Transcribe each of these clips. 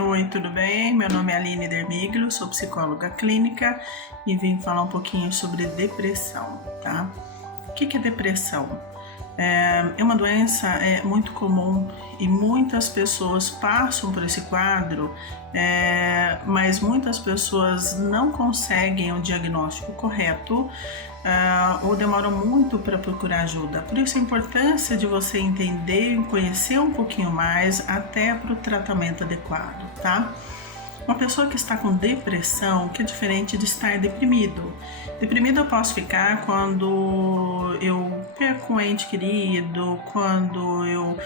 Oi, tudo bem? Meu nome é Aline Dermiglio, sou psicóloga clínica e vim falar um pouquinho sobre depressão, tá? O que é depressão? É uma doença muito comum e muitas pessoas passam por esse quadro, mas muitas pessoas não conseguem o diagnóstico correto ou demoram muito para procurar ajuda. Por isso a importância de você entender e conhecer um pouquinho mais até para o tratamento adequado, tá? Uma pessoa que está com depressão, que é diferente de estar deprimido. Deprimido eu posso ficar quando eu perco um ente querido, quando eu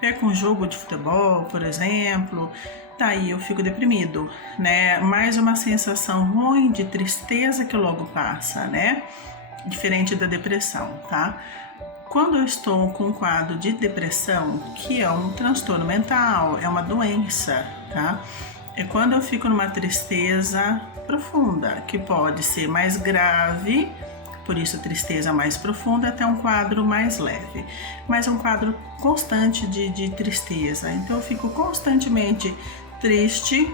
perco um jogo de futebol, por exemplo, daí eu fico deprimido, né? Mais uma sensação ruim de tristeza que logo passa, né? Diferente da depressão, tá? Quando eu estou com um quadro de depressão, que é um transtorno mental, é uma doença, tá? É quando eu fico numa tristeza profunda, que pode ser mais grave, por isso tristeza mais profunda, até um quadro mais leve. Mas é um quadro constante de tristeza, então eu fico constantemente triste,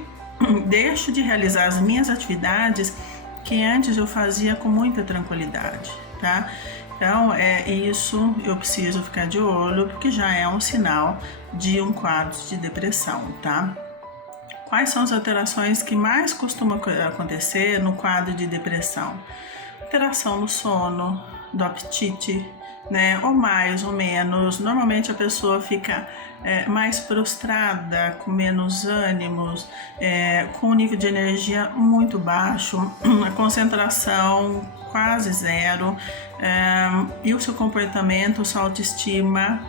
deixo de realizar as minhas atividades que antes eu fazia com muita tranquilidade, tá? Então, isso eu preciso ficar de olho, porque já é um sinal de um quadro de depressão, tá? Quais são as alterações que mais costumam acontecer no quadro de depressão? Alteração no sono, do apetite, né? Ou mais ou menos. Normalmente a pessoa fica mais prostrada, com menos ânimos, com um nível de energia muito baixo, a concentração quase zero, e o seu comportamento, sua autoestima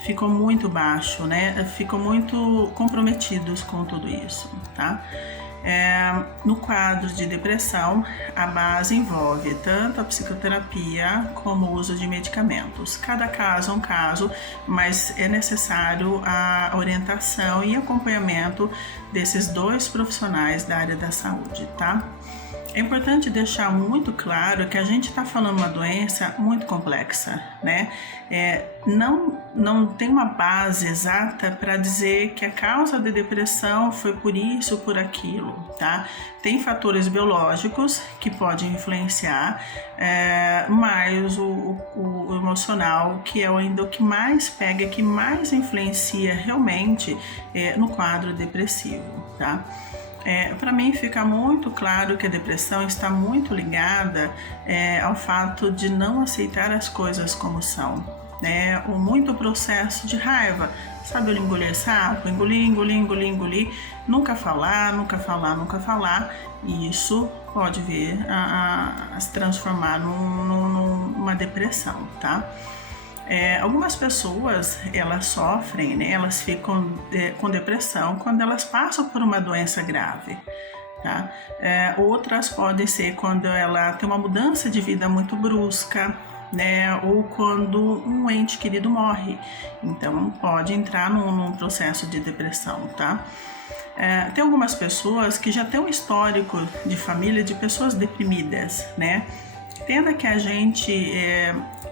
ficou muito baixo, né? Ficam muito comprometidos com tudo isso, tá? No quadro de depressão, a base envolve tanto a psicoterapia como o uso de medicamentos. Cada caso é um caso, mas é necessário a orientação e acompanhamento desses dois profissionais da área da saúde, tá? É importante deixar muito claro que a gente está falando uma doença muito complexa, né? Não tem uma base exata para dizer que a causa da depressão foi por isso ou por aquilo, tá? Tem fatores biológicos que podem influenciar, mas o emocional, que é ainda o que mais pega, que mais influencia realmente no quadro depressivo, tá? Para mim fica muito claro que a depressão está muito ligada ao fato de não aceitar as coisas como são, né? O muito processo de raiva, sabe, eu engolir sapo, engolir, nunca falar, e isso pode vir a se transformar numa depressão, tá? Algumas pessoas, elas sofrem, né? Elas ficam com depressão quando elas passam por uma doença grave, tá? Outras podem ser quando ela tem uma mudança de vida muito brusca, né? Ou quando um ente querido morre, então pode entrar num processo de depressão, tá? Tem algumas pessoas que já têm um histórico de família de pessoas deprimidas, né? Tenda que a gente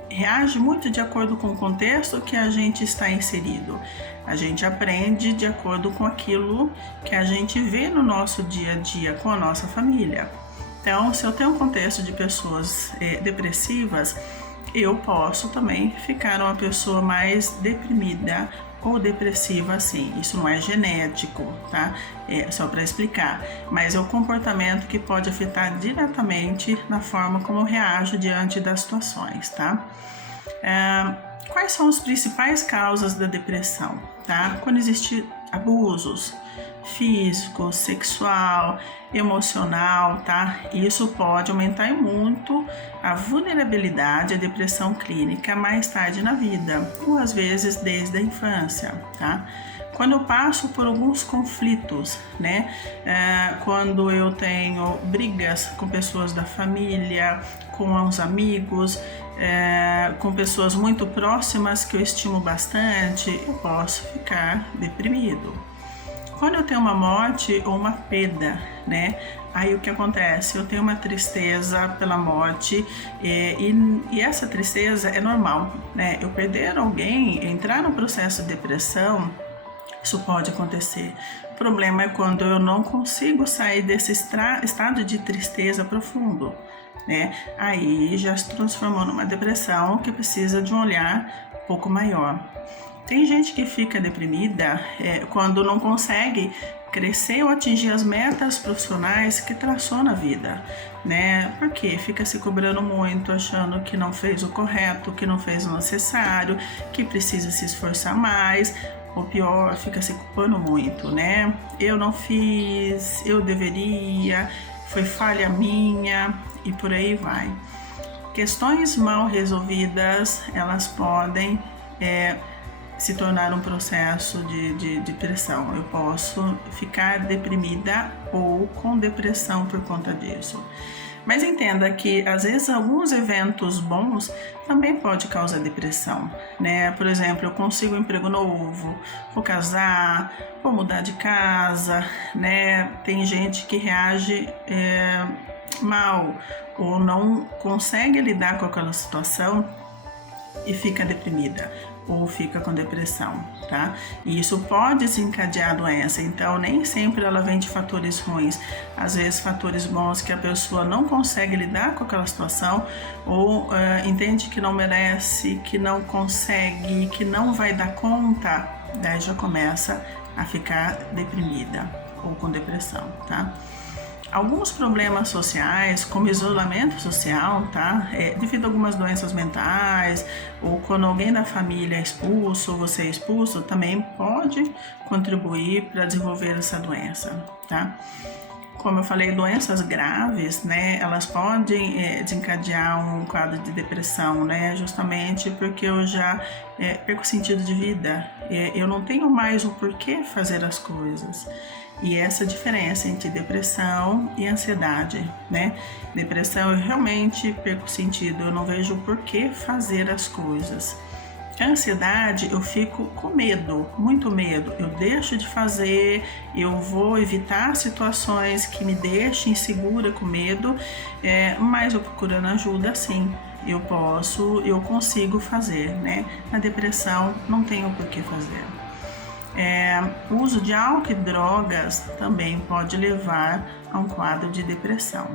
reage muito de acordo com o contexto que a gente está inserido. A gente aprende de acordo com aquilo que a gente vê no nosso dia a dia com a nossa família. Então, se eu tenho um contexto de pessoas depressivas, eu posso também ficar uma pessoa mais deprimida ou depressiva assim. Isso não é genético, tá? Só para explicar, mas é o comportamento que pode afetar diretamente na forma como eu reajo diante das situações, tá? Quais são as principais causas da depressão, tá? Quando existem abusos físico, sexual, emocional, tá? Isso pode aumentar muito a vulnerabilidade à depressão clínica mais tarde na vida, ou às vezes desde a infância, tá? Quando eu passo por alguns conflitos, né? Quando eu tenho brigas com pessoas da família, com os amigos, com pessoas muito próximas que eu estimo bastante, eu posso ficar deprimido. Quando eu tenho uma morte ou uma perda, né? Aí o que acontece? Eu tenho uma tristeza pela morte e essa tristeza é normal, né? Eu perder alguém, entrar no processo de depressão, isso pode acontecer, problema é quando eu não consigo sair desse estado de tristeza profundo, né? Aí já se transformou numa depressão que precisa de um olhar um pouco maior. Tem gente que fica deprimida quando não consegue crescer ou atingir as metas profissionais que traçou na vida, né? Porque fica se cobrando muito, achando que não fez o correto, que não fez o necessário, que precisa se esforçar mais, ou pior, fica se culpando muito, né? Eu não fiz, eu deveria, foi falha minha e por aí vai. Questões mal resolvidas, elas podem se tornar um processo de depressão. Eu posso ficar deprimida ou com depressão por conta disso. Mas entenda que às vezes alguns eventos bons também podem causar depressão, né? Por exemplo, eu consigo um emprego novo, vou casar, vou mudar de casa, né? Tem gente que reage mal ou não consegue lidar com aquela situação e fica deprimida ou fica com depressão, tá? E isso pode desencadear a doença, então nem sempre ela vem de fatores ruins, às vezes fatores bons que a pessoa não consegue lidar com aquela situação ou entende que não merece, que não consegue, que não vai dar conta, daí já começa a ficar deprimida ou com depressão, tá? Alguns problemas sociais, como isolamento social, tá? Devido a algumas doenças mentais, ou quando alguém da família é expulso, ou você é expulso, também pode contribuir para desenvolver essa doença, tá? Como eu falei, doenças graves, né? Elas podem desencadear um quadro de depressão, né? Justamente porque eu já perco o sentido de vida, eu não tenho mais o porquê fazer as coisas. E essa diferença entre depressão e ansiedade, né? Depressão, eu realmente perco o sentido, eu não vejo por que fazer as coisas. A ansiedade, eu fico com medo, muito medo. Eu deixo de fazer, eu vou evitar situações que me deixem insegura, com medo, mas eu procurando ajuda, sim. Eu consigo fazer, né? Na depressão, não tenho por que fazer. O uso de álcool e drogas também pode levar a um quadro de depressão,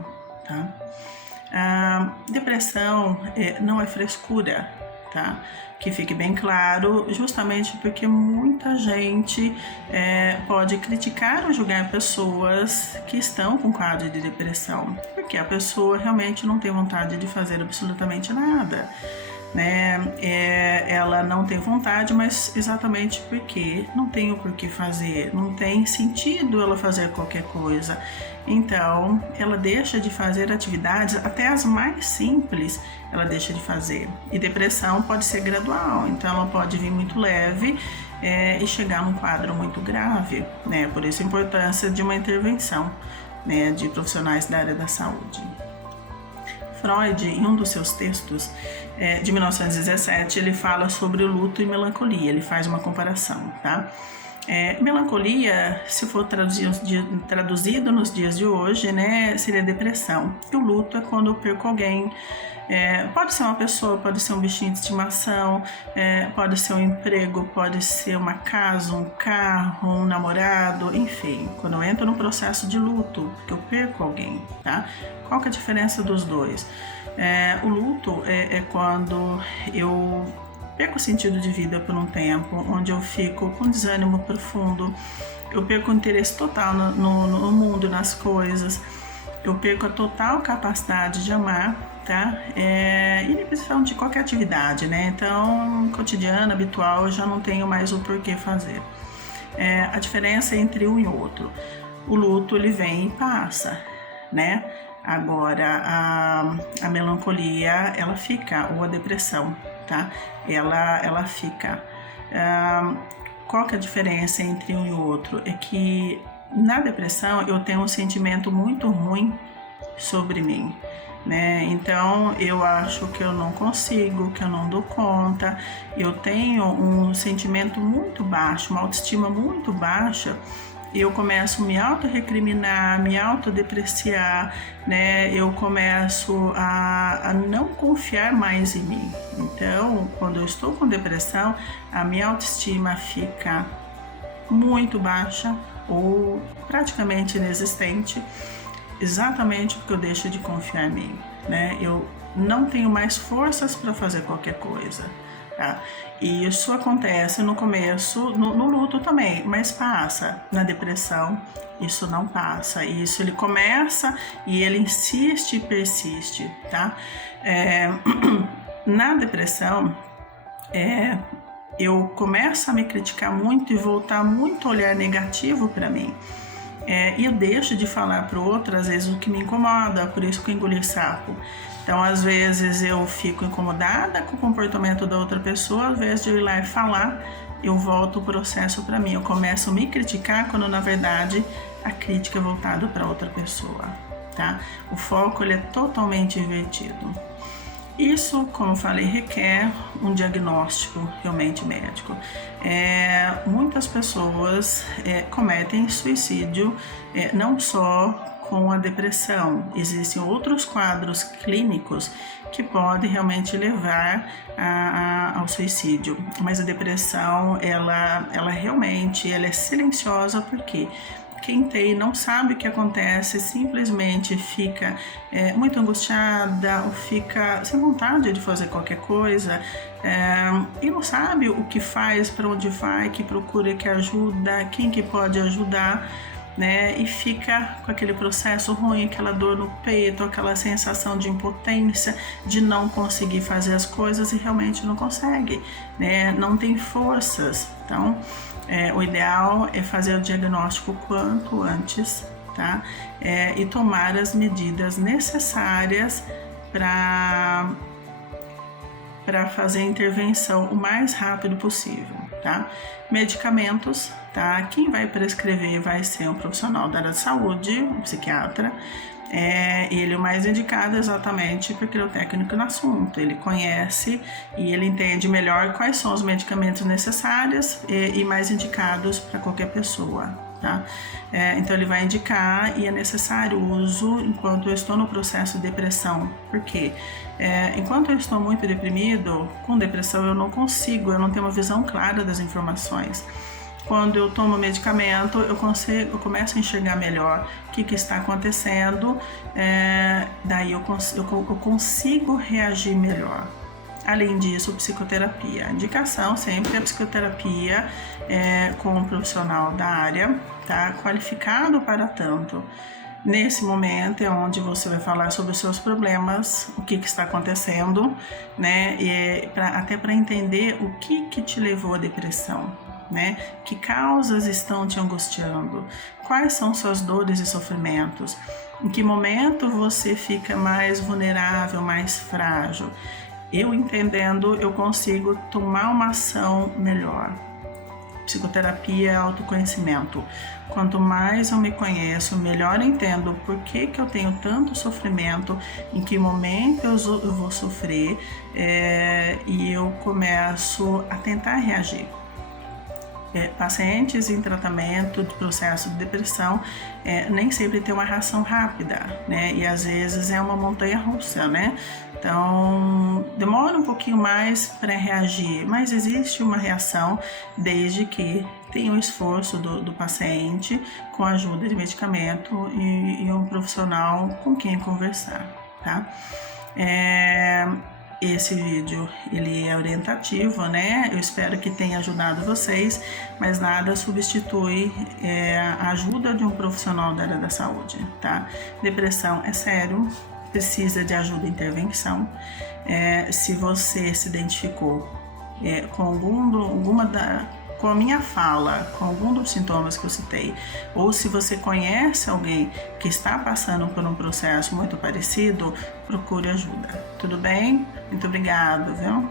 tá? Depressão não é frescura, tá? Que fique bem claro, justamente porque muita gente pode criticar ou julgar pessoas que estão com quadro de depressão, porque a pessoa realmente não tem vontade de fazer absolutamente nada, né? Ela não tem vontade, mas exatamente porque não tem o porquê fazer, não tem sentido ela fazer qualquer coisa. Então, ela deixa de fazer atividades, até as mais simples, ela deixa de fazer. E depressão pode ser gradual, então ela pode vir muito leve e chegar num quadro muito grave, né? Por isso a importância de uma intervenção, né, de profissionais da área da saúde. Freud, em um dos seus textos de 1917, ele fala sobre o luto e melancolia, ele faz uma comparação, tá? Melancolia, se for traduzido nos dias de hoje, né, seria depressão. E o luto é quando eu perco alguém. Pode ser uma pessoa, pode ser um bichinho de estimação, pode ser um emprego, pode ser uma casa, um carro, um namorado, enfim. Quando eu entro no processo de luto, que eu perco alguém, tá? Qual que é a diferença dos dois? O luto é quando eu perco o sentido de vida por um tempo, onde eu fico com desânimo profundo, eu perco o interesse total no mundo, nas coisas, eu perco a total capacidade de amar, tá? Inibição de qualquer atividade, né? Então, cotidiano, habitual, eu já não tenho mais o porquê fazer. A diferença entre um e outro. O luto, ele vem e passa, né? Agora, a melancolia, ela fica, ou a depressão, tá? Ela fica. Qual que é a diferença entre um e o outro? É que na depressão eu tenho um sentimento muito ruim sobre mim, né? Então eu acho que eu não consigo, que eu não dou conta, eu tenho um sentimento muito baixo, uma autoestima muito baixa. Eu começo a me auto-recriminar, me autodepreciar, né? Eu começo a não confiar mais em mim. Então, quando eu estou com depressão, a minha autoestima fica muito baixa, ou praticamente inexistente, exatamente porque eu deixo de confiar em mim, né? Eu não tenho mais forças para fazer qualquer coisa, tá? E isso acontece no começo, no luto também, mas passa. Na depressão, isso não passa. Isso ele começa e ele insiste e persiste, tá? Na depressão, eu começo a me criticar muito e voltar muito olhar negativo para mim. E eu deixo de falar para o outro, às vezes, o que me incomoda, por isso que eu engoli sapo. Então, às vezes, eu fico incomodada com o comportamento da outra pessoa, ao invés de eu ir lá e falar, eu volto o processo para mim. Eu começo a me criticar quando, na verdade, a crítica é voltada para outra pessoa, tá? O foco ele é totalmente invertido. Isso, como eu falei, requer um diagnóstico realmente médico. Muitas pessoas cometem suicídio não só com a depressão, existem outros quadros clínicos que podem realmente levar ao suicídio, mas a depressão ela realmente é silenciosa, porque quem tem não sabe o que acontece, simplesmente fica muito angustiada ou fica sem vontade de fazer qualquer coisa e não sabe o que faz, para onde vai, que procura, que ajuda, quem que pode ajudar, né? E fica com aquele processo ruim, aquela dor no peito, aquela sensação de impotência, de não conseguir fazer as coisas e realmente não consegue, né? Não tem forças. Então, o ideal é fazer o diagnóstico quanto antes, tá? E tomar as medidas necessárias para fazer a intervenção o mais rápido possível, tá? Medicamentos, tá? Quem vai prescrever vai ser um profissional da área de saúde, um psiquiatra. Ele é o mais indicado exatamente porque ele é o técnico no assunto, ele conhece e ele entende melhor quais são os medicamentos necessários e mais indicados para qualquer pessoa, tá? Então ele vai indicar, e é necessário o uso enquanto eu estou no processo de depressão, porque enquanto eu estou muito deprimido, com depressão eu não tenho uma visão clara das informações. Quando eu tomo medicamento, eu começo a enxergar melhor o que está acontecendo, daí eu consigo reagir melhor. Além disso, psicoterapia. A indicação sempre é psicoterapia com um profissional da área, tá? Qualificado para tanto. Nesse momento é onde você vai falar sobre os seus problemas, o que está acontecendo, né? Até para entender o que te levou à depressão, né? Que causas estão te angustiando? Quais são suas dores e sofrimentos? Em que momento você fica mais vulnerável, mais frágil? Eu entendendo, eu consigo tomar uma ação melhor. Psicoterapia é autoconhecimento. Quanto mais eu me conheço, melhor eu entendo por que eu tenho tanto sofrimento, em que momento eu vou sofrer, e eu começo a tentar reagir. Pacientes em tratamento de processo de depressão nem sempre tem uma reação rápida, né? E às vezes é uma montanha russa, né? Então demora um pouquinho mais para reagir, mas existe uma reação desde que tenha um esforço do paciente com a ajuda de medicamento e um profissional com quem conversar, tá? Esse vídeo ele é orientativo, né? Eu espero que tenha ajudado vocês, mas nada substitui a ajuda de um profissional da área da saúde, tá? Depressão é sério, precisa de ajuda e intervenção. Se você se identificou com a minha fala, com algum dos sintomas que eu citei, ou se você conhece alguém que está passando por um processo muito parecido, procure ajuda. Tudo bem? Muito obrigada, viu?